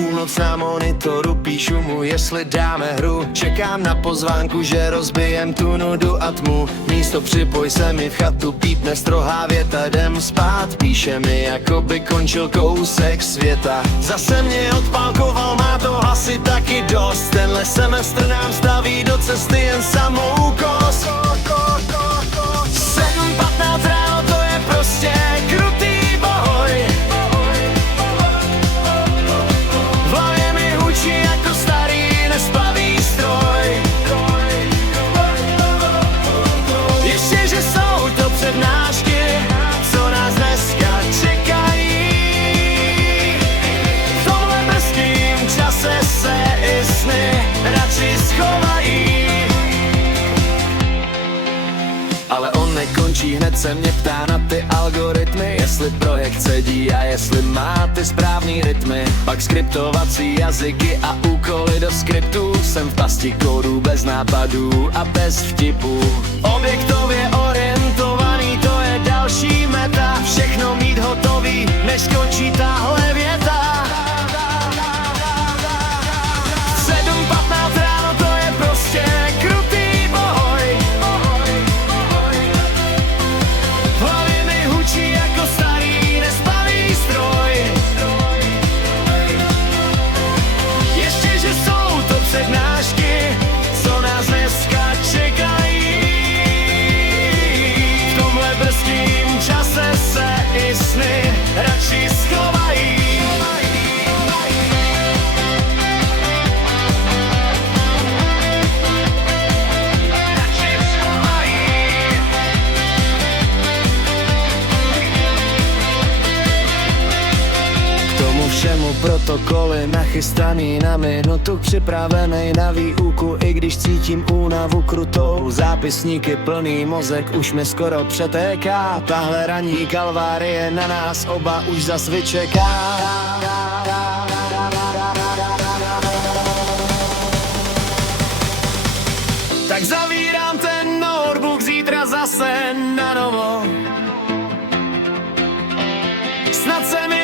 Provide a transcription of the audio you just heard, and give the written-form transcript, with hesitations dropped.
půlnoc na monitoru, píšu mu, jestli dáme hru. Čekám na pozvánku, že rozbijem tu nudu a tmu. Místo připoj se mi v chatu, pípne strohá věta, jdem spát. Píše mi, jako by končil kousek světa. Zase mě odpálkoval, má to asi taky dost. Tenhle semestr nám staví do cesty jen samou kost. 7:15 ráno, to je prostě krutý boj. V hlavě mi hučí jako starý nespavý stroj. Ještě, že jsou to přednášky, co nás dneska čekají. V tomhle brzkým čase se i sny radši schovají. Ale on nekončí, hned se mě ptá na ty algoritmy, jestli projekt sedí a jestli má ty správný rytmy. Pak skriptovací jazyky a úkoly do skriptů. Jsem v pasti kódů bez nápadů a bez vtipů. Objektově orientovaný, to je další meta. Všechno mít hotový, než skončí tahle věta. 7:15 ráno, to je prostě krutý boj. V hlavě mi hučí jako starý nespavý stroj. Ještě, že jsou to přednášky, co nás dneska čekají. V tomhle brzkým čase se i sny radši schovají. Všemu protokoly nachystaný na minutu, připravený na výuku, i když cítím únavu krutou. Zápisníky plný mozek už mi skoro přetéká. Tahle ranní kalvárie na nás oba už zas vyčeká. Tak zavírám ten notebook, zítra zase na novo. Snad se mi